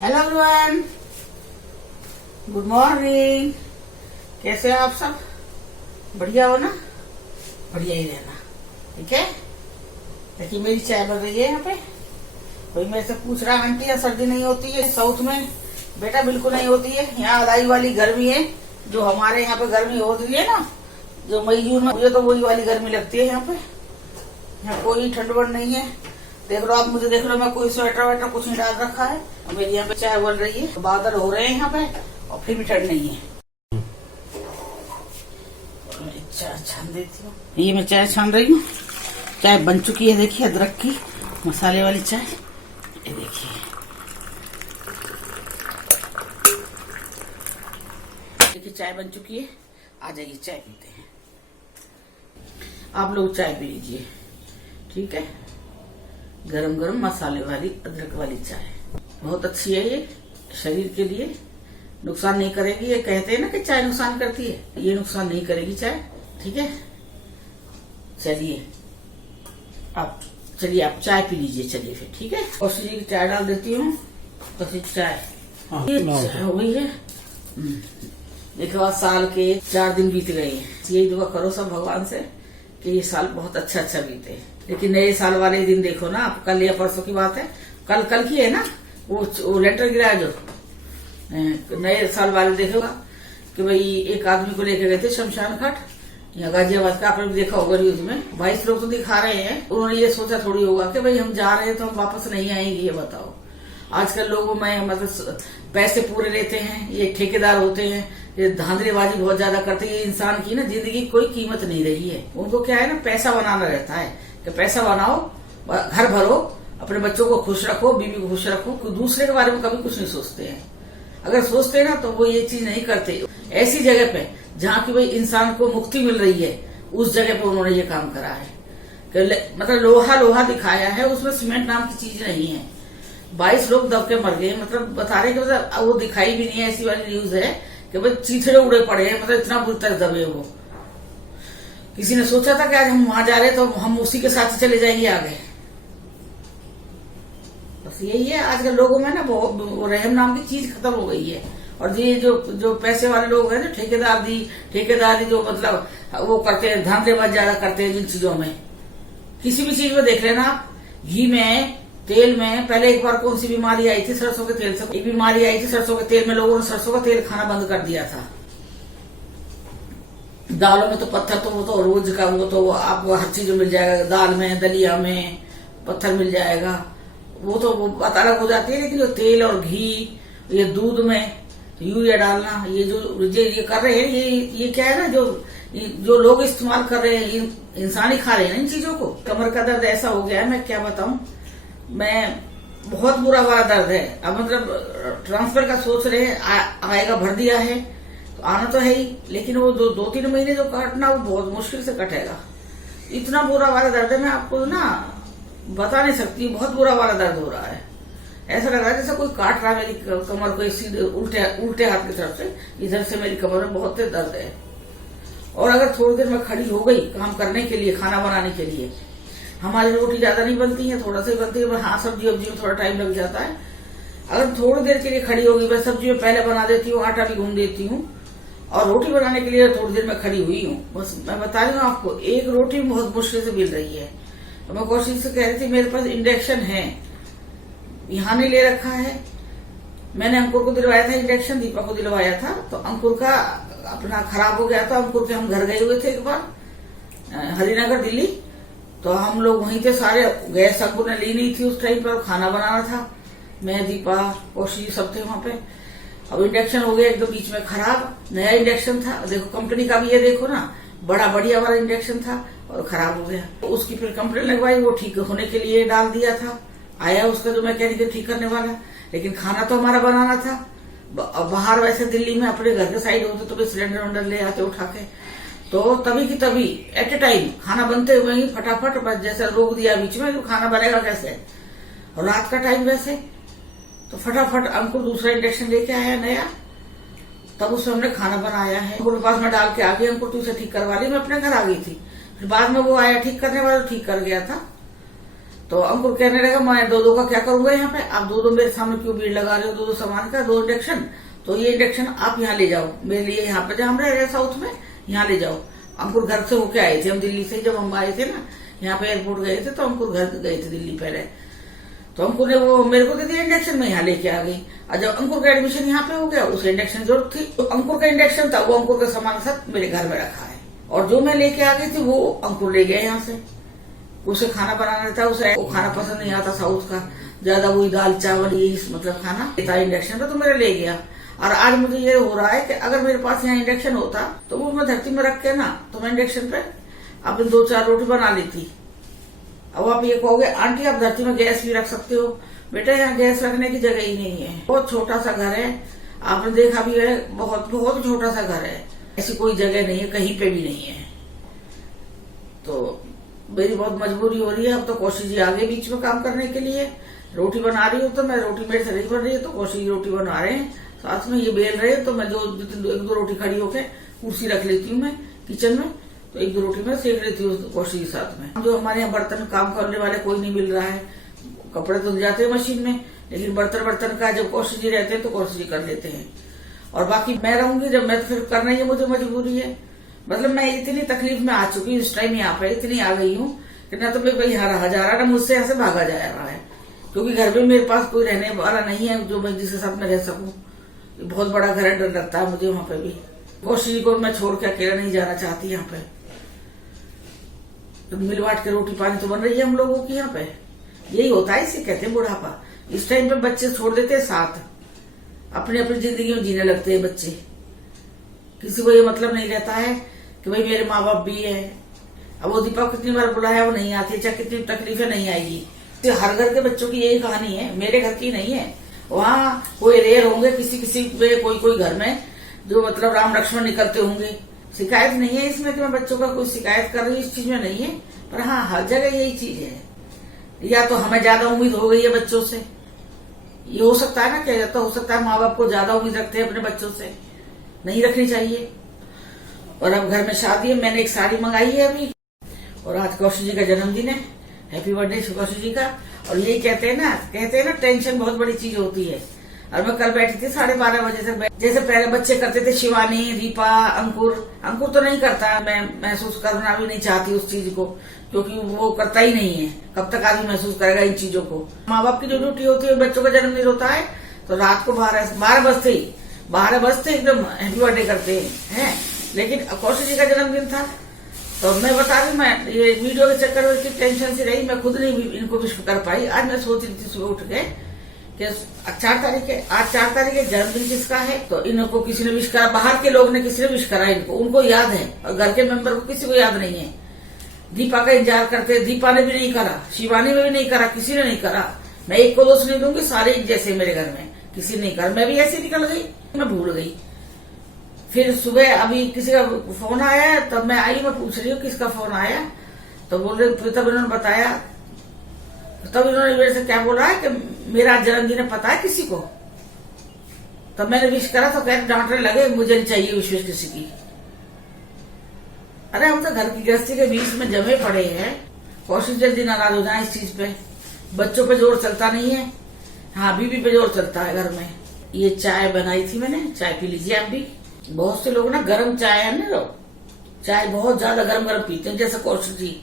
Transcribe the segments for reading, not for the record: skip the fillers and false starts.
Hello everyone, good morning. कैसे हो आप सब? बढ़िया हो ना? बढ़िया ही रहना, ठीक है। देखिए मेरी चाय बन रही है यहाँ पे। कोई मेरे से पूछ रहा आंटी यहाँ सर्दी नहीं होती है साउथ में? बेटा बिल्कुल नहीं होती है। यहाँ अदाई वाली गर्मी है जो हमारे यहाँ पे गर्मी होती है ना, जो मई जून में, मुझे तो वही वाली गर्मी लगती है यहाँ पे। यहाँ कोई ठंड बंड नहीं है। देख लो आप, मुझे देख लो, मैं कोई स्वेटर वेटर कुछ नहीं डाल रखा है। मेरी यहाँ पे चाय बन रही है, बादल हो रहे हैं यहाँ पे और फिर भी ठंड नहीं है। चाय छान देती हूँ। ये मैं चाय छान रही हूँ। चाय बन चुकी है, देखिए अदरक की मसाले वाली चाय। ये देखिए, देखिए चाय बन चुकी है। आ जाइए चाय पीते हैं। आप लोग चाय पी लीजिए, ठीक है। गरम गरम मसाले वाली अदरक वाली चाय बहुत अच्छी है। ये शरीर के लिए नुकसान नहीं करेगी। ये कहते हैं ना कि चाय नुकसान करती है, ये नुकसान नहीं करेगी चाय, ठीक है। चलिए आप चाय पी लीजिए। चलिए फिर, ठीक है। और की चाय डाल देती हूँ। तो चाय हो गई है। देखो आज साल के 4 दिन बीत गए हैं। यही दुआ करो सब भगवान से कि ये साल बहुत अच्छा बीते। लेकिन नए साल वाले दिन देखो ना आप, कल या परसों की बात है, कल की है ना, वो लेटर गिरा जो नए साल वाले देखोगा कि भाई एक आदमी को लेकर गए थे शमशान घाट, यहाँ गाजियाबाद का। आपने भी देखा होगा न्यूज में। 22 लोग तो दिखा रहे हैं। उन्होंने ये सोचा थोड़ी होगा कि भाई हम जा रहे हैं तो हम वापस नहीं आएंगे। ये बताओ, आजकल लोगों में मतलब पैसे पूरे लेते हैं, ये ठेकेदार होते हैं, ये धांधलेबाजी बहुत ज्यादा करते हैं। ये इंसान की ना जिंदगी कोई कीमत नहीं रही है। उनको क्या है ना, पैसा बनाना रहता है कि पैसा बनाओ, घर भरो, अपने बच्चों को खुश रखो, बीवी को खुश रखो। दूसरे के बारे में कभी कुछ नहीं सोचते हैं। अगर सोचते ना तो वो ये चीज नहीं करते। ऐसी जगह पे जहाँ की भाई इंसान को मुक्ति मिल रही है, उस जगह पे उन्होंने ये काम करा है कि मतलब लोहा दिखाया है, उसमें सीमेंट नाम की चीज नहीं है। 22 लोग दब के मर गए। मतलब बता रहे कि मतलब वो दिखाई भी नहीं है। ऐसी वाली न्यूज है कि भाई चीथड़े उड़े पड़े हैं, मतलब इतना बुरी तरह दबे वो। किसी ने सोचा था कि आज हम वहां जा रहे तो हम उसी के साथ चले जाएंगे आगे? बस यही है आजकल लोगों में ना, वो रहम नाम की चीज खत्म हो गई है। और ये जो पैसे वाले लोग हैं, जो ठेकेदार जो मतलब वो करते हैं, धांधलेबाज ज्यादा करते हैं जिन चीजों में। किसी भी चीज में देख लेना आप, घी में, तेल में। पहले एक बार कौन सी बीमारी आई थी सरसों के तेल से, एक बीमारी आई थी सरसों के तेल में। लोगों ने सरसों का तेल खाना बंद कर दिया था। दालों में तो पत्थर, तो वो तो रोज का, वो तो आपको हर चीज मिल जाएगा। दाल में, दलिया में पत्थर मिल जाएगा, वो तो वो बात अलग हो जाती है। लेकिन जो तेल और घी, ये दूध में यूरिया डालना, ये जो ये कर रहे हैं, ये क्या है ना, जो लोग इस्तेमाल कर रहे हैं, इंसान ही खा रहे हैं इन चीजों को। कमर का दर्द ऐसा हो गया है, मैं क्या बताऊं। मैं बहुत बुरा वाला दर्द है। अब मतलब ट्रांसफर का सोच रहे हैं, आएगा, भर दिया है तो आना तो है ही। लेकिन वो 2-3 महीने जो काटना, वो बहुत मुश्किल से कटेगा। इतना बुरा वाला दर्द है, मैं आपको ना बता नहीं सकती। बहुत बुरा वाला दर्द हो रहा है। ऐसा लग रहा है जैसे कोई काट रहा है मेरी कमर को, सीधे उल्टे हाथ की तरफ से। इधर से मेरी कमर में बहुत तेज दर्द है। और अगर थोड़ी देर में खड़ी हो गई काम करने के लिए, खाना बनाने के लिए, हमारी रोटी ज्यादा नहीं बनती है, थोड़ा सा ही बनती है। हाँ, सब्जी में थोड़ा टाइम लग जाता है। अगर थोड़ी देर के लिए खड़ी होगी, मैं सब्जी में पहले बना देती हूँ, आटा भी गूंद देती हूँ, और रोटी बनाने के लिए थोड़ी देर में खड़ी हुई हूँ। बस मैं बता रही हूँ आपको, एक रोटी बहुत मुश्किल से मिल रही है। तो मैं कोशिश से कह रही थी, मेरे पास इंडक्शन है, यहाँ नहीं ले रखा है। मैंने अंकुर को दिलवाया था इंडक्शन, दीपा को दिलवाया था। तो अंकुर का अपना खराब हो गया था। अंकुर के हम घर गए हुए थे एक बार, हरिनगर दिल्ली। तो हम लोग वहीं थे सारे। गैस अंकुर ने ली नहीं थी उस टाइम पर, खाना बनाना था। मैं, दीपा, कोशिश सब थे वहां पे। अब इंडक्शन हो गया एकदम बीच में खराब। नया इंडक्शन था, देखो कंपनी का भी, ये देखो ना, बड़ा बढ़िया वाला इंडक्शन था और खराब हो गया। तो उसकी फिर कंप्लेन लगवाई, वो ठीक होने के लिए डाल दिया था। आया उसका जो मैकेनिक ठीक करने वाला, लेकिन खाना तो हमारा बनाना था। बाहर वैसे दिल्ली में अपने घर के साइड होते तो भी सिलेंडर वंडर ले आते उठा के। तो तभी की तभी एट ए टाइम खाना बनते हुए ही फटाफट, बस जैसे रोक दिया बीच में, तो खाना बनेगा कैसे। और रात का टाइम वैसे, तो फटाफट अंकुर दूसरा इंडक्शन लेके आया नया, तब उसमें हमने खाना बनाया है। अंकुर के पास में डाल के आ गई, अंकुर तू इसे ठीक करवा ली। मैं अपने घर आ गई थी। फिर बाद में वो आया ठीक करने वाला, ठीक कर गया था। तो अंकुर कहने लगा मैं दो का क्या करूंगा यहाँ पे, आप दो मेरे सामने क्यों भीड़ लगा रहे हो, दो सामान का 2 इंजेक्शन, तो ये इंजेक्शन आप यहाँ ले जाओ मेरे लिए, यहाँ पे जहाँ हम रह रहे साउथ में, यहाँ ले जाओ। अंकुर घर से होके आए थे हम दिल्ली से, जब हम आए थे ना यहाँ पे एयरपोर्ट गए थे, तो अंकुर घर गए थे दिल्ली पहले, तो अंकुर ने वो मेरे को दे दिया इंजेक्शन, मैं यहाँ लेके आ गई। और जब अंकुर का एडमिशन यहाँ पे हो गया, उसे इंजेक्शन जरूरत थी, तो अंकुर का इंजेक्शन था वो अंकुर के सामान के साथ मेरे घर में रखा है, और जो मैं लेके आ गई थी वो अंकुर ले गया यहाँ से। उसे खाना बनाना था, उसे वो खाना पसंद नहीं आता साउथ का, ज्यादा वही दाल चावल ये मतलब खाना था इंडक्शन पे, तो मेरा ले गया। और आज मुझे ये हो रहा है कि अगर मेरे पास यहाँ इंडक्शन होता तो वो मैं धरती में रख के ना, तो मैं इंडक्शन पे अपनी 2-4 रोटी बना लेती। अब आप ये कहोगे आंटी आप धरती में गैस भी रख सकते हो, बेटा यहाँ गैस रखने की जगह ही नहीं है, बहुत छोटा सा घर है, आपने देखा भी है, बहुत बहुत छोटा सा घर है, ऐसी कोई जगह नहीं है, कहीं पे भी नहीं है। तो मेरी बहुत मजबूरी हो रही है। अब तो कौशिक जी आगे बीच में काम करने के लिए, रोटी बना रही हूँ तो मैं, रोटी मेरे से नहीं बन रही है तो कौशिक जी रोटी बना रहे हैं, साथ में ये बेल रहे हैं, तो मैं जो 1-2 रोटी खड़ी होके कुर्सी रख लेती हूँ मैं किचन में, तो 1-2 रोटी मैं सेक लेती हूँ कौशिक जी साथ में। जो हमारे यहाँ बर्तन काम करने वाले कोई नहीं मिल रहा है, कपड़े धुल जाते हैं मशीन में, लेकिन बर्तन का जब कौशिक जी रहते हैं तो कौशिक जी कर लेते हैं। और बाकी मैं रहूंगी जब, मैं तो फिर करना ही मुझे मजबूरी है। मतलब मैं इतनी तकलीफ में आ चुकी हूँ इस टाइम यहाँ पे, इतनी आ गई हूँ कि ना तो मैं कहीं रहा जा रहा, ना मुझसे यहाँ से भागा जा रहा है, क्योंकि घर में मेरे पास कोई रहने वाला नहीं है जो मैं जिसके साथ में रह सकूं। बहुत बड़ा घर है, डर लगता है मुझे वहां पे भी। कौशिक जी को मैं छोड़ के अकेला नहीं जाना चाहती यहाँ पे। तो मिल बांट के रोटी पानी तो बन रही है हम लोगों की यहाँ पे, यही होता है, इसे कहते हैं बुढ़ापा। इस टाइम पे बच्चे छोड़ देते हैं साथ, अपनी अपनी जिंदगी में जीने लगते हैं बच्चे, किसी को ये मतलब नहीं रहता है कि भाई मेरे माँ बाप भी है। अब वो दीपा कितनी बार बुलाया वो नहीं आती, चाहे कितनी तकलीफें नहीं आएगी। तो हर घर के बच्चों की यही कहानी है, मेरे घर की नहीं है। वहाँ कोई रेयर होंगे, किसी किसी में कोई घर में जो मतलब राम लक्ष्मण निकलते होंगे। शिकायत नहीं है इसमें कि मैं बच्चों का कोई शिकायत कर रही हूँ, इस चीज में नहीं है, पर हाँ हर जगह यही चीज है। या तो हमें ज्यादा उम्मीद हो गई है बच्चों से, ये हो सकता है ना, क्या जाता हो सकता है माँ बाप को ज्यादा उम्मीद रखते हैं अपने बच्चों से, नहीं रखनी चाहिए। और अब घर में शादी है, मैंने एक साड़ी मंगाई है अभी, और आज कौशिक जी का जन्मदिन है, हैप्पी बर्थडे कौशिक जी का। और यही कहते हैं ना टेंशन बहुत बड़ी चीज होती है। और मैं कल बैठी थी 12:30 बजे तक, जैसे पहले बच्चे करते थे, शिवानी, दीपा, अंकुर तो नहीं करता, मैं महसूस करना भी नहीं चाहती उस चीज को, क्योंकि वो करता ही नहीं है। कब तक आदमी महसूस करेगा इन चीजों को। माँ बाप की जो ड्यूटी होती है, बच्चों का जन्मदिन होता है तो रात को 12 बजते एकदम हैप्पी बर्थडे करते हैं। लेकिन कौशिक जी का जन्मदिन था, तो मैं बता रही, मैं ये वीडियो के चक्कर में इतनी टेंशन से रही, मैं खुद नहीं इनको विश कर पाई। आज मैं सोच रही थी सुबह उठ के कि 4 तारीख है, आज 4 तारीख है, जन्मदिन किसका है, तो इनको किसी ने विश करा, बाहर के लोग ने किसी ने विश करा इनको, उनको याद है, और घर के मेंबर को किसी को याद नहीं है। दीपा का इंतजार करते, दीपा ने भी नहीं करा, शिवानी ने भी नहीं करा, किसी ने नहीं करा। मैं एक को दोष नहीं दूंगी, सारे एक जैसे मेरे घर में, किसी ने नहीं करा। मैं भी ऐसे निकल गई, मैं भूल गई। फिर सुबह अभी किसी का फोन आया, तब मैं आई, मैं पूछ रही हूँ किसका फोन आया, तो बोल रहे, तब इन्होंने बताया, तब इन्होंने मेरे से क्या बोला है कि मेरा जन्मदिन है, पता है किसी को। तब मैंने विश करा तो कह डांटने लगे, मुझे नहीं चाहिए विश किसी की। अरे हम तो घर की गृहस्थी के बीच में जमे पड़े हैं, कौशिक जल्दी नाराज हो जाए इस चीज पे। बच्चों पे जोर चलता नहीं है, हाँ बीबी पे जोर चलता है घर में। ये चाय बनाई थी मैंने, चाय पी लीजिए आप भी। बहुत से लोग ना गर्म चाय है ना, चाय बहुत ज्यादा गरम पीते हैं, जैसे कौशिक जी।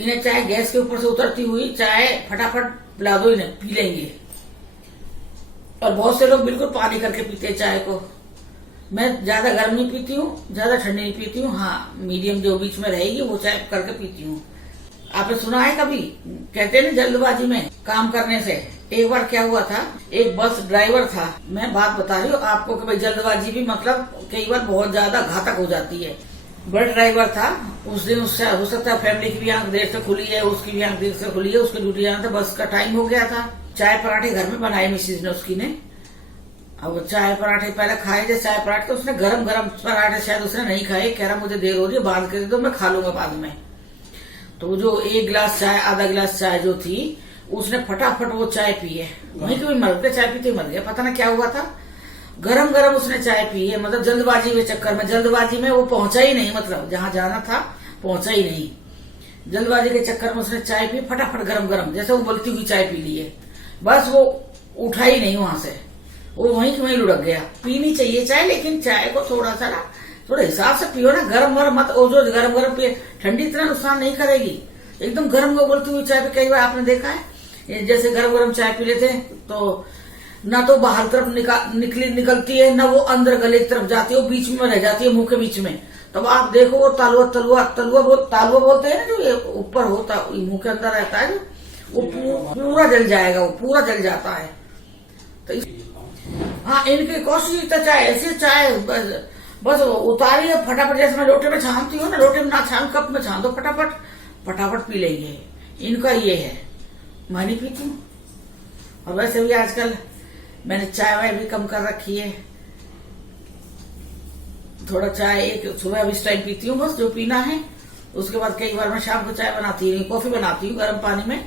इन्हें चाय गैस के ऊपर से उतरती हुई चाय फटाफट पिला दो, इन्हें पी लेंगे। और बहुत से लोग बिल्कुल पानी करके पीते हैं चाय को। मैं ज्यादा गर्म नहीं पीती हूँ, ज्यादा ठंडी नहीं पीती हूँ, हाँ मीडियम जो बीच में रहेगी वो चाय करके पीती हूँ। आपने सुना है कभी, कहते हैं जल्दबाजी में काम करने से। एक बार क्या हुआ था, एक बस ड्राइवर था, मैं बात बता रही हूँ आपको कि भाई जल्दबाजी भी मतलब कई बार बहुत ज्यादा घातक हो जाती है। बड़ा ड्राइवर था, उस दिन उससे हो सकता है फैमिली की भी आंख देर से खुली है, उसकी भी आंख देर से खुली है, उसकी ड्यूटी जाना था, बस का टाइम हो गया था। चाय पराठे घर में बनाए मिसिज ने उसकी ने। अब वो चाय पराठे पहले खाए, जैसे चाय पराठे तो उसने गरम पराठे शायद उसने नहीं खाए, कह रहा मुझे देर हो रही है, बांध के दे दो, मैं खा लूंगा बाद में। तो जो 1 गिलास चाय, आधा गिलास चाय जो थी, उसने फटाफट वो चाय पी है, वहीं कभी मर गया, चाय पीते मर गया, पता ना क्या हुआ था। गरम उसने चाय पी है, मतलब जल्दबाजी के चक्कर में, जल्दबाजी में वो पहुंचा ही नहीं, मतलब जहां जाना था पहुंचा ही नहीं। जल्दबाजी के चक्कर में उसने चाय पी, फटाफट गरम गरम, जैसे वो उबलती हुई चाय पी ली है। बस वो उठा ही नहीं वहां से, वो वहीं वहीं लुढ़क गया। पीनी चाहिए चाय, लेकिन चाय को थोड़ा सा ना, थोड़ा हिसाब से पियो ना। गरम गरम मत, वो जो गरम गरम पिए, ठंडी इतना नुकसान नहीं करेगी। एकदम गरम उबलती हुई चाय पे कई बार आपने देखा है, जैसे गरम गरम चाय पी लेते हैं तो ना तो बाहर तरफ निकलती है, ना वो अंदर गले की तरफ जाती है, वो बीच में रह जाती है, मुंह के बीच में। तब आप देखो वो तालुआ बोलते हैं ना, जो ये ऊपर होता मुंह के अंदर रहता है, वो पूरा जल जाएगा, वो पूरा जल जाता है। तो हाँ, इनकी कोशिश तो चाय ऐसी चाय बस उतारी है फटाफट, जैसे मैं लोटे में छानती हूँ ना, लोटे में ना छान कप में छान दो, फटाफट फटाफट पी लेंगे। इनका ये है, मैं नहीं पीती हूँ। और वैसे भी आजकल मैंने चाय वाय भी कम कर रखी है, थोड़ा चाय एक सुबह अब इस टाइम पीती हूँ, बस जो पीना है। उसके बाद कई बार मैं शाम को चाय बनाती हूँ, कॉफी बनाती हूँ गर्म पानी में,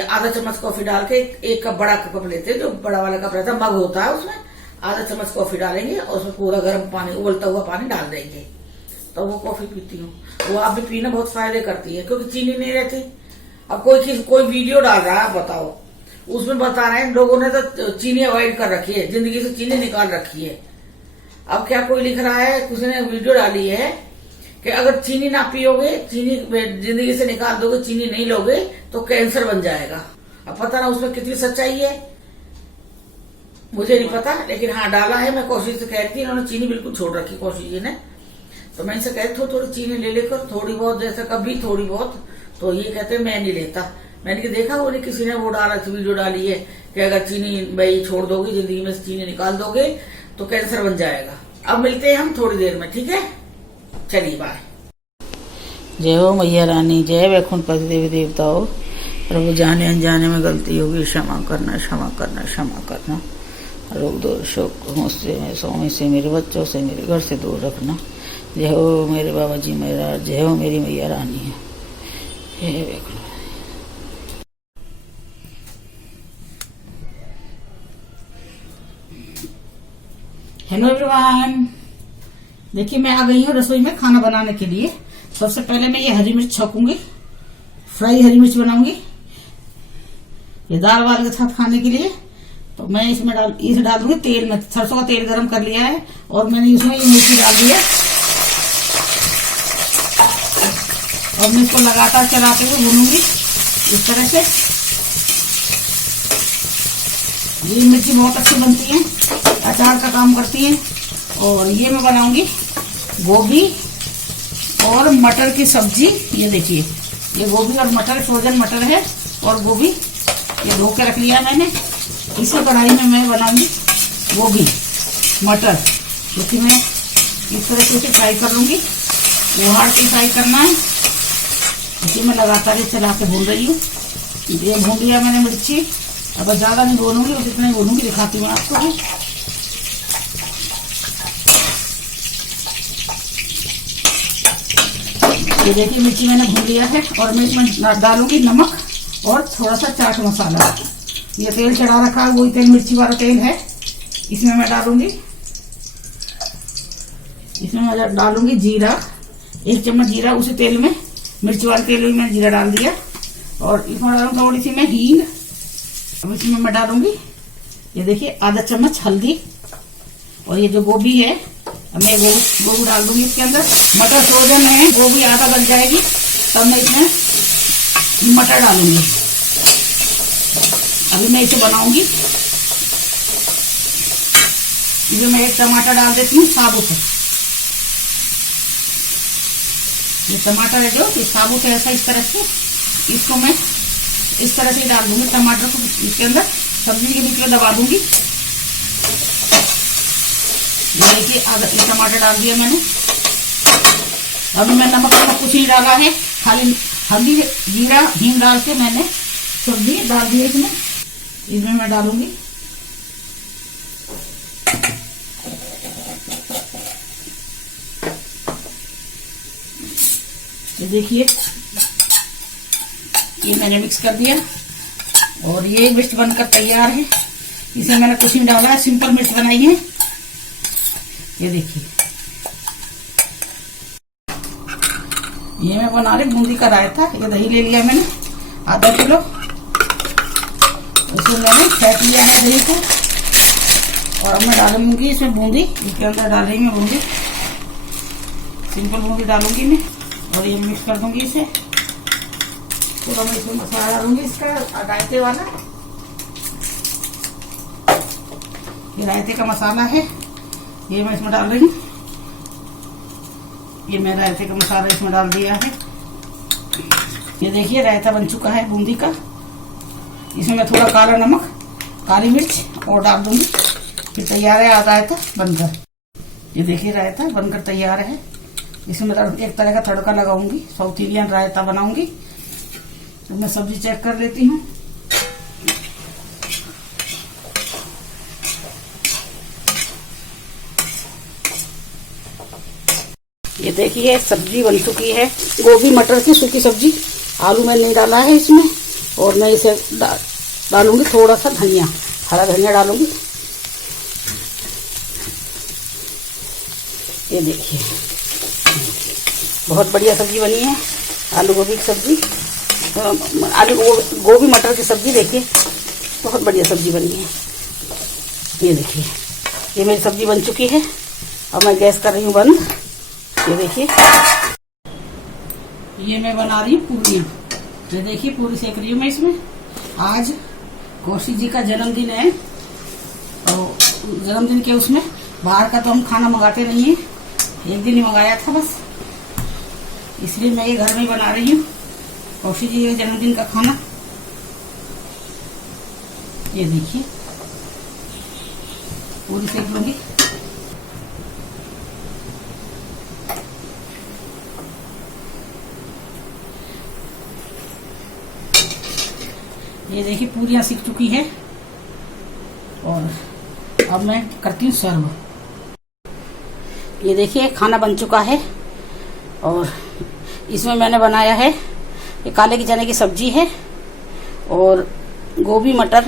आधा चम्मच कॉफी डाल के, एक कप बड़ा कप लेते हैं, जो बड़ा वाला कप रहता है, मग होता है, उसमें आधा चम्मच कॉफी डालेंगे और उसमें पूरा गर्म पानी, उबलता हुआ पानी डाल देंगे, तो वो कॉफी पीती हूँ। वो आप भी पीना बहुत फायदे करती है, क्योंकि चीनी नहीं रहती। अब कोई वीडियो डाल रहा है, बताओ, उसमें बता रहे हैं लोगों ने तो चीनी अवॉइड कर रखी है, जिंदगी से चीनी निकाल रखी है। अब क्या कोई लिख रहा है, किसी ने वीडियो डाली है कि अगर चीनी ना पियोगे, चीनी जिंदगी से निकाल दोगे, चीनी नहीं लोगे तो कैंसर बन जाएगा। अब पता ना उसमें कितनी सच्चाई है, मुझे नहीं पता, लेकिन हाँ डाला है। मैं कोशिश से कह रही थी, इन्होंने चीनी बिल्कुल छोड़ रखी कोशिश जी ने, तो मैं इनसे कहती हूँ थोड़ी चीनी ले लेकर, थोड़ी बहुत, जैसे कभी थोड़ी बहुत, तो ये कहते मैं नहीं लेता। मैंने देखा वो नहीं, किसी ने वो डाला थी, वीडियो डाली है कि अगर चीनी भाई छोड़ दोगे, जिंदगी में से चीनी निकाल दोगे तो कैंसर बन जाएगा। अब मिलते हैं हम थोड़ी देर में, ठीक है, चलिए बाय। जय हो मैया रानी, जय वैकुंठपति देवी देवताओं। प्रभु जाने अनजाने में गलती होगी, क्षमा करना क्षमा करना क्षमा करना। रोग दोष शोक मुझसे, मेरे स्वामी से, मेरे बच्चों से, मेरे घर से दूर रखना। जय हो मेरे बाबा जी महाराज, जय हो मेरी मैया रानी है। जय वैकुंठ। हेलो एवरीवन, देखिए मैं आ गई हूँ रसोई में खाना बनाने के लिए। सबसे पहले मैं ये हरी मिर्च छकूंगी, फ्राई हरी मिर्च बनाऊंगी, ये दाल वाल के साथ खाने के लिए। तो मैं इसमें डाल दूंगी तेल में, सरसों का तेल गरम कर लिया है और मैंने इसमें ये मिर्ची डाल दी है और मैं इसको लगातार चलाते हुए भूनूंगी इस तरह से। ये मिर्ची बहुत अच्छी बनती है, अचार का काम करती है। और ये मैं बनाऊंगी गोभी और मटर की सब्जी। ये देखिए, ये गोभी और मटर, फ्रोजन मटर है और गोभी, ये धो के रख लिया मैंने। इसी कढ़ाई में मैं बनाऊंगी गोभी मटर, क्योंकि मैं इस तरह से फ्राई कर लूंगी। उहाड़ के फ्राई करना है, इसी में लगातार चला के भून रही हूँ। ये भून लिया मैंने मिर्ची, अब ज्यादा नहीं भूनूंगी, बस इतना ही भूनूंगी, दिखाती हूँ आपको भी। ये देखिए मिर्ची मैंने भून लिया है और मैं इसमें डालूंगी नमक और थोड़ा सा चाट मसाला। ये तेल चढ़ा रखा है, वही तेल मिर्ची वाला तेल है, इसमें मैं डालूंगी। इसमें मैं डालूंगी जीरा, 1 चम्मच जीरा उसी तेल में, मिर्ची वाले तेल में मैंने जीरा डाल दिया। और इसमें डालूंगी थोड़ी सी मैं हींग। अब इसमें मैं डालूंगी, ये देखिए, आधा चम्मच हल्दी। और ये जो गोभी है, अब मैं गोभी डाल दूंगी इसके अंदर। मटर फ्रोजन है, गोभी आधा गल जाएगी तब मैं इसमें मटर डालूंगी। अभी मैं इसे बनाऊंगी। इसमें मैं 1 टमाटर डाल देती हूँ साबुत। ये टमाटर है जो ये साबुत है, ऐसा इस तरह से, इसको मैं इस तरह से डाल दूंगी। टमाटर को इसके अंदर सब्जी के बीच में दबा दूंगी। ये देखिए, आधा टमाटर डाल दिया मैंने। अभी मैं नमक कुछ नहीं डाला है, खाली हल्दी जीरा हींग डाल के मैंने सब्जी डाल दी है इसमें मैं डालूंगी। ये देखिए, ये मैंने मिक्स कर दिया और ये मिर्च बनकर तैयार है। इसे मैंने कुछ नहीं डाला है, सिंपल मिर्च बनाई है। ये देखिए, ये मैं बना रही बूंदी का रायता। ये दही ले लिया मैंने आधा किलो, इसमें मैंने फेंट लिया है दही को, और अब मैं डालूंगी इसमें बूंदी। इसके अंदर डालेंगे बूंदी, सिंपल बूंदी डालूंगी मैं, और ये मिक्स कर दूंगी इसे। तो मैं इसमें मसाला डालूंगी इसका रायते वाला। ये रायते का मसाला है, ये मैं इसमें डाल रही हूँ। ये मैं रायते का मसाला इसमें डाल दिया है। ये देखिए रायता बन चुका है बूंदी का। इसमें मैं थोड़ा काला नमक, काली मिर्च और डाल दूंगी, फिर तैयार है रायता बनकर। ये देखिए रायता बनकर तैयार है। इसमें मैं एक तरह का तड़का लगाऊंगी, साउथ इंडियन रायता बनाऊंगी। तो मैं सब्जी चेक कर लेती हूँ। ये देखिए सब्जी बन चुकी है, गोभी मटर की सूखी सब्जी। आलू मैंने नहीं डाला है इसमें, और मैं इसे डालूंगी थोड़ा सा धनिया, हरा धनिया डालूंगी। ये देखिए बहुत बढ़िया सब्जी बनी है, आलू गोभी की सब्जी, आलू गोभी मटर की सब्जी। देखिए बहुत बढ़िया सब्जी बनी है। ये देखिए ये मेरी सब्जी बन चुकी है। अब मैं गैस कर रही हूँ बंद। ये देखिए ये मैं बना रही हूँ पूरी। ये देखिए पूरी सेक रही हूँ मैं इसमें। आज कौशिक जी का जन्मदिन है, और जन्मदिन के उसमें बाहर का तो हम खाना मंगाते नहीं है, एक दिन ही मंगाया था बस, इसलिए मैं ये घर में बना रही हूँ कौशिक जी के जन्मदिन का खाना। ये देखिए पूरी सेक लूंगी। ये देखिए पूरियां सीख चुकी है, और अब मैं करती हूँ सर्व। ये देखिए खाना बन चुका है, और इसमें मैंने बनाया है ये काले की चने की सब्जी है, और गोभी मटर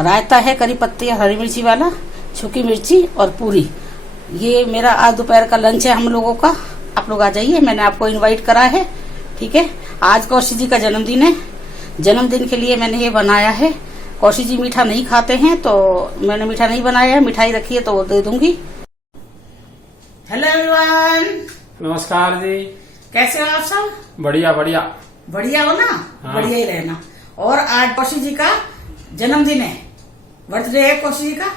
रायता है, करी पत्ती हरी मिर्ची वाला, सूखी मिर्ची और पूरी। ये मेरा आज दोपहर का लंच है हम लोगों का। आप लोग आ जाइए, मैंने आपको इनवाइट करा है, ठीक है। आज कौशिक जी का जन्मदिन है, जन्मदिन के लिए मैंने ये बनाया है। कौशिक जी मीठा नहीं खाते हैं, तो मैंने मीठा नहीं बनाया है, मिठाई रखी है तो वो दे दूंगी। हेलो एवरीवन, नमस्कार जी, कैसे हो आप सब? बढ़िया बढ़िया बढ़िया हो ना? हाँ। बढ़िया ही रहना। और आज कौशिक जी का जन्मदिन है, बर्थडे है कौशिक जी का।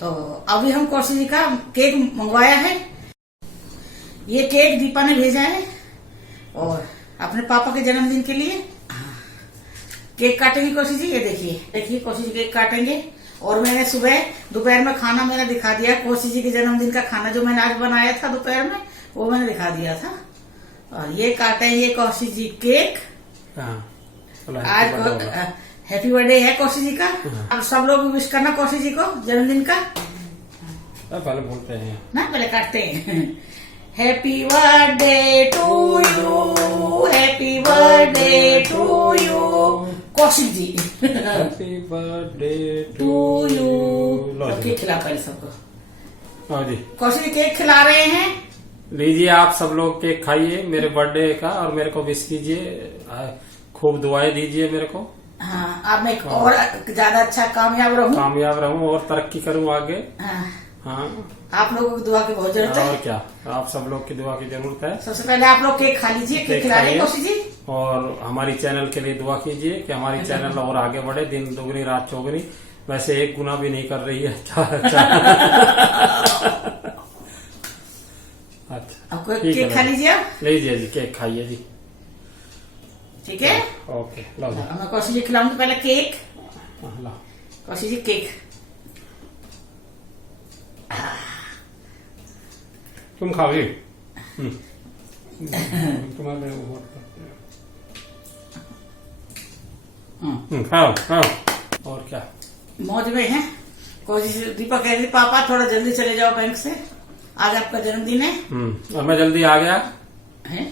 तो अभी हम कौशिक जी का केक मंगवाया है। ये केक दीपा ने भेजा है, और अपने पापा के जन्मदिन के लिए केक काटेंगे कौशिक जी। ये देखिए कौशिक जी केक काटेंगे। और मैंने सुबह दोपहर में खाना मैंने दिखा दिया, कौशिक जी के जन्मदिन का खाना जो मैंने आज बनाया था दोपहर में, वो मैंने दिखा दिया था। और ये काटेंगे कौशिक जी केक। आज हैप्पी बर्थडे है कौशिक जी का। अब सब लोग विश करना कौशिक जी को जन्मदिन का। पहले बोलते हैं ना, पहले काटते हैं। Happy birthday to you, happy birthday to you Kaushik ji, happy birthday to you. Cake खिला पहले सबको। हाँ जी, कौशिक जी केक खिला रहे हैं। लीजिए आप सब लोग केक खाइए मेरे बर्थडे का, और मेरे को विश कीजिए, खूब दुआएं दीजिए मेरे को। हाँ, अब मैं और ज्यादा अच्छा कामयाब रहूं और तरक्की करूं आगे। हाँ, आप लोगों की दुआ की बहुत जरूरत है। और क्या, आप सब लोग की दुआ की जरूरत है। सबसे पहले आप लोग केक खा लीजिए, केक खिलाइए कौशिक जी। और हमारी चैनल के लिए दुआ कीजिए कि हमारी चैनल और आगे बढ़े, दिन दुगनी रात चौगनी। वैसे एक गुना भी नहीं कर रही है। अच्छा आपको केक खा लीजिए आप। लीजिए जी, केक खाइए जी, ठीक है। ओके, लो जी। मैं कौशिक जी खिलाऊंगी पहले केक। लो कौशिक जी केक। तुम खाओ जी। तुम्हारे खाओ खाओ। और क्या मौज में है। कौशिक जी, दीपा कह रही पापा थोड़ा जल्दी चले जाओ बैंक से, आज आपका जन्मदिन है। और मैं जल्दी आ गया है।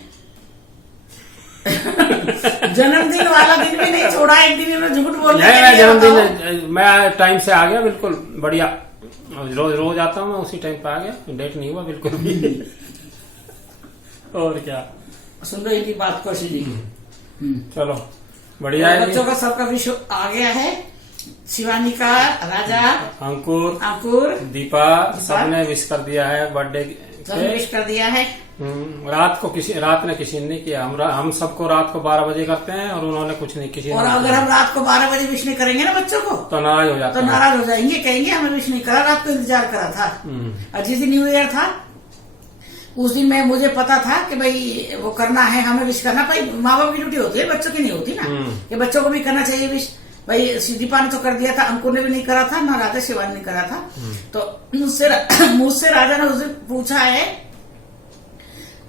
जन्मदिन वाला दिन भी नहीं छोड़ा, एक दिन में झूठ बोल रहे हैं। मैं जन्मदिन मैं टाइम से आ गया, बिल्कुल बढ़िया। रोज आता हूँ मैं उसी टाइम पे आ गया, डेट नहीं हुआ बिल्कुल भी। और क्या, सुन रही थी बात कौशिक जी। चलो बढ़िया है। बच्चों का सबका विश आ गया है। शिवानी का, राजा, अंकुर, दीपा सबने विश कर दिया है बर्थडे। सबने विश कर दिया है। रात ने किसी ने नहीं किया। हम सबको रात को 12 बजे करते हैं और उन्होंने कुछ नहीं किसी। और अगर हम रात को 12 बजे विश नहीं करेंगे ना बच्चों को तो नाराज हो जाते तो नाराज हो जाएंगे, कहेंगे हमें विश नहीं करा, रात को इंतजार करा था। और जिस दिन न्यू ईयर था उस दिन मुझे पता था कि भाई वो करना है, हमें विश करना। भाई माँ बाप की ड्यूटी होती है, बच्चों की नहीं होती ना, कि बच्चों को भी करना चाहिए विश। भाई दीपा ने तो कर दिया था, अंकुर ने भी नहीं करा था, ना राधा शिवानी ने करा था। तो मुझसे राजा ने उस दिन पूछा है,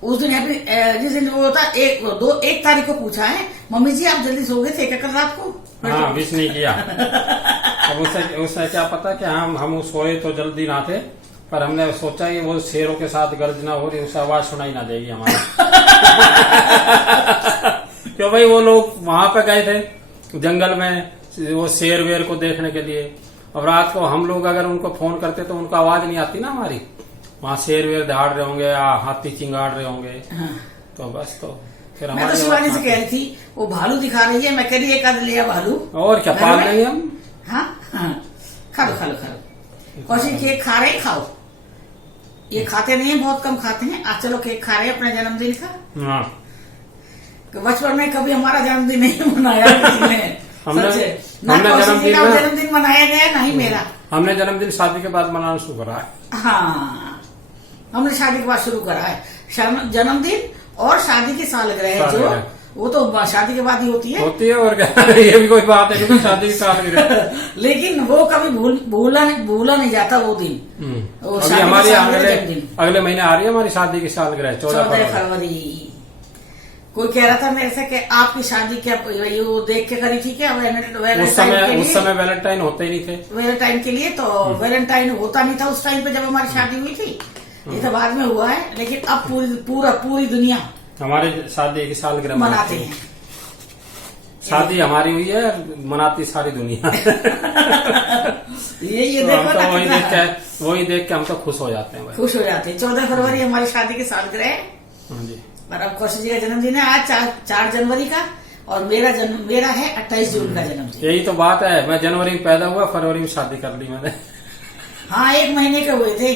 उस दिन जिस दिन वो था 1 तारीख को पूछा है, मम्मी जी आप जल्दी सो गए थे क्या कल रात को? हाँ, विश नहीं किया। अब उसने क्या पता कि हम सोए तो जल्दी ना थे, पर हमने सोचा कि वो शेरों के साथ गर्जना हो रही, उसे आवाज सुनाई ना देगी हमारी। क्यों भाई, वो लोग वहां पे गए थे जंगल में वो शेर वेर को देखने के लिए। अब रात को हम लोग अगर उनको फोन करते तो उनको आवाज नहीं आती ना हमारी। वहाँ शेर वेर दहाड़ रहे होंगे, हाथी चिंगाड़ रहे होंगे। हाँ। तो बस तो फिर मैं तो शिवानी से कह रही थी वो भालू दिखा रही है, मैं कह रही एक आध लिया भालू। और क्या पाल रही हम? हाँ, खा लो कौशिक केक खा रहे, खाओ। ये खाते नहीं है, बहुत कम खाते हैं। आज चलो केक खा रहे हैं अपने जन्मदिन का। हाँ। बचपन में कभी हमारा जन्मदिन नहीं मनाया किसी ने। हमने जन्मदिन मनाया गया, ना ही मेरा। हमने जन्मदिन शादी के बाद मनाना शुरू करा है। हाँ, हमने शादी के बाद शुरू करा है। जन्मदिन और शादी की सालगिरह जो वो तो शादी के बाद ही होती है और क्या। ये भी कोई बात है क्योंकि शादी की सालगिरह लेकिन वो कभी भूला नहीं जाता वो दिन। अभी हमारी अगले महीने आ रही है हमारी शादी की सालगिरह 14 फरवरी। कोई कह रहा था मेरे से कि आपकी शादी क्या वो देख के करी थी क्या? उस समय वैलेंटाइन होते ही नहीं थे। वैलेंटाइन के लिए तो वैलेंटाइन होता नहीं था उस टाइम पे जब हमारी शादी हुई थी। ये तो बाद में हुआ है, लेकिन अब पूरी दुनिया हमारे शादी की सालगिरह मनाते हैं। शादी हमारी हुई है, मनाती सारी दुनिया। ये देखो तो वही देख के हम तो खुश हो जाते हैं। खुश हो जाते हैं। 14 फरवरी हमारी शादी की सालगिरह है। हाँ जी। और अब कौशिक जी का जन्मदिन है आज 4 जनवरी का, और मेरा है 28 जून का जन्मदिन। यही तो बात है, मैं जनवरी में पैदा हुआ, फरवरी में शादी कर ली मैंने। हाँ, 1 महीने के हुए थे,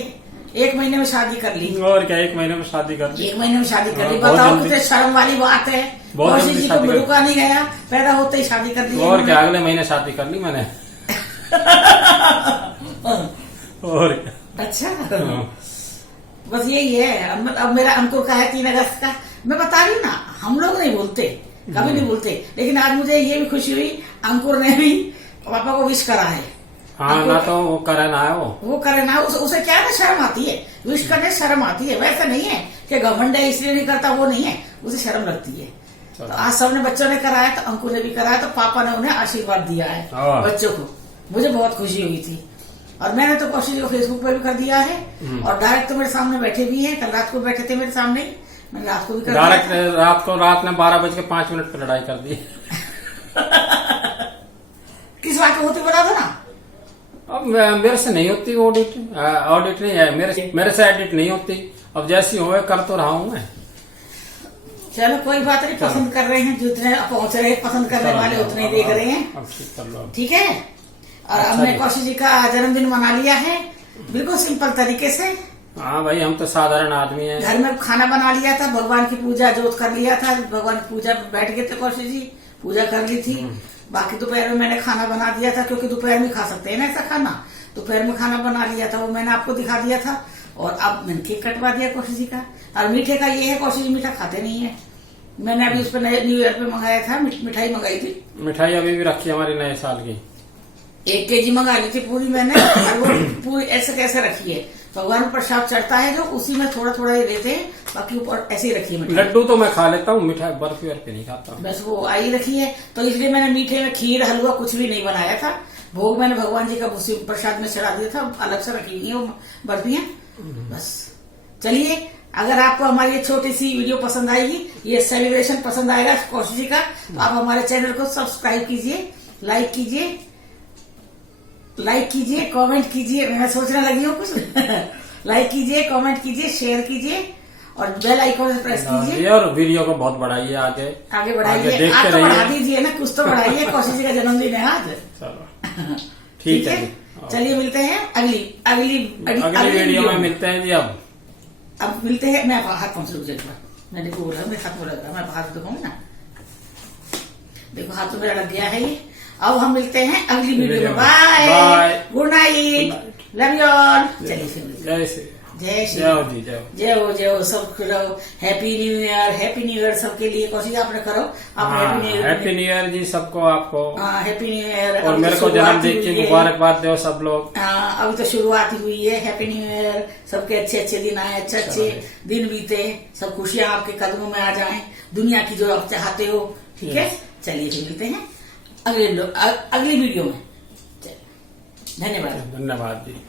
1 महीने में शादी कर ली। और क्या, 1 महीने में शादी कर ली। 1 महीने में शादी कर ली। बताओ कितने शर्म वाली बात है। कौशिक जी को रुका नहीं गया, पैदा होते ही शादी कर दी। और क्या, अगले महीने शादी कर ली मैंने। और क्या। अच्छा, बस यही है। अब मेरा अंकुर का है 3 अगस्त का। मैं बता रही हूँ ना, हम लोग नहीं बोलते, कभी नहीं बोलते, लेकिन आज मुझे ये भी खुशी हुई अंकुर ने भी पापा को विश करा है। हाँ, ना तो वो करे ना है, वो करे ना। उसे क्या है ना, शर्म आती है विश करने, शर्म आती है। वैसा नहीं है कि घमंड है इसलिए नहीं करता, वो नहीं है, उसे शर्म लगती है। तो आज सबने बच्चों ने कराया, तो अंकुर ने भी कराया, तो पापा ने उन्हें आशीर्वाद दिया है बच्चों को। मुझे बहुत खुशी हुई थी। और मैंने तो कौशिक जी को फेसबुक पे भी कर दिया है, और डायरेक्ट तो मेरे सामने बैठे भी हैं। कल रात को बैठे थे मेरे सामने, मैंने रात को भी कर डायरेक्ट रात में 12:05 पे लड़ाई कर दी। किस बात की होती बता दो ना। अब मेरे से नहीं होती ऑडिट नहीं है, मेरे से एडिट नहीं होती। अब जैसी हो कर तो रहा हूँ मैं। चलो कोई बात नहीं, पसंद कर रहे हैं, जितने पहुंच रहे हैं पसंद करने वाले उतने ही देख रहे हैं। ठीक है। और हमने कौशिक जी का जन्मदिन मना लिया है बिल्कुल सिंपल तरीके से। हाँ भाई, हम तो साधारण आदमी हैं। घर में खाना बना लिया था, भगवान की पूजा जोत कर लिया था, भगवान की पूजा बैठ गए थे, कौशिक जी पूजा कर ली थी। बाकी दोपहर में मैंने खाना बना दिया था, क्योंकि दोपहर में खा सकते हैं ना ऐसा खाना। दोपहर में खाना बना लिया था, वो मैंने आपको दिखा दिया था। और अब मैंने केक कटवा दिया कौशिक जी का। और मीठे का ये है, कौशिक जी मीठा खाते नहीं है। मैंने अभी उस पर न्यू ईयर पे मंगाया था, मिठाई मंगाई थी। मिठाई अभी भी रखी हमारी नए साल की 1 केजी मंगा ली थी पूरी मैंने। और वो पूरी ऐसे कैसे रखी है, भगवान पर प्रसाद चढ़ता है जो, उसी में थोड़ा थोड़ा ही देते हैं, बाकी ऊपर ऐसे ही रखी है। लड्डू तो मैं खा लेता हूँ, मिठाई बर्फी वर्फी नहीं खाता। बस वो आई रखी है, तो इसलिए मैंने मीठे में खीर हलवा कुछ भी नहीं बनाया था। भोग मैंने भगवान जी का उसी प्रसाद में चढ़ा दिया था, अलग से रखी हुई है वो बर्फियां। बस चलिए, अगर आपको हमारी ये छोटी सी वीडियो पसंद आएगी, ये सेलिब्रेशन पसंद आएगा कौशिक जी का, तो आप हमारे चैनल को सब्सक्राइब कीजिए, लाइक कीजिए, कमेंट कीजिए। मैं सोचने लगी हूँ कुछ। लाइक कीजिए, कमेंट कीजिए, शेयर कीजिए, और बेल आइकॉन से प्रेस कीजिए और वीडियो को बहुत बढ़ाइए आगे आगे बढ़ाइए। देखते आज तो बढ़ा रहिए। दीजिए ना, कुछ तो बढ़ाइए। कौशिक जी का जन्मदिन है आज। चलो ठीक है जी। चलिए मिलते हैं अगली वीडियो में मिलते हैं जी। अब मिलते हैं। मैं हाथ पाँव से रुक जाएगा, मैंने को बोला मेरे हाथ में लग रहा, मैं हाथ दिखाऊंगी ना। देखो हाथ में मेरा लग गया है ये। अब हम मिलते हैं अगली वीडियो में। Bye, good night, love you all. चलिए फिर मिलते हैं। जय श्री जय श्री जय हो जी, जय हो। जय हो, जय हो। सब करो happy new year, happy new year सबके लिए। कौशिक आपने करो, आप हैप्पी न्यू ईयर जी सबको, आपको। Happy new year. और मेरे को जन्मदिन की मुबारकबाद दो सब लोग। अभी तो शुरुआत ही हुई है। Happy new year. सबके अच्छे अच्छे दिन आए, अच्छे अच्छे दिन बीते, सब खुशियां आपके कदमों में आ जाएं, दुनिया की जो आप चाहते हो। ठीक है, चलिए फिर मिलते हैं अगली वीडियो में। धन्यवाद। धन्यवाद जी।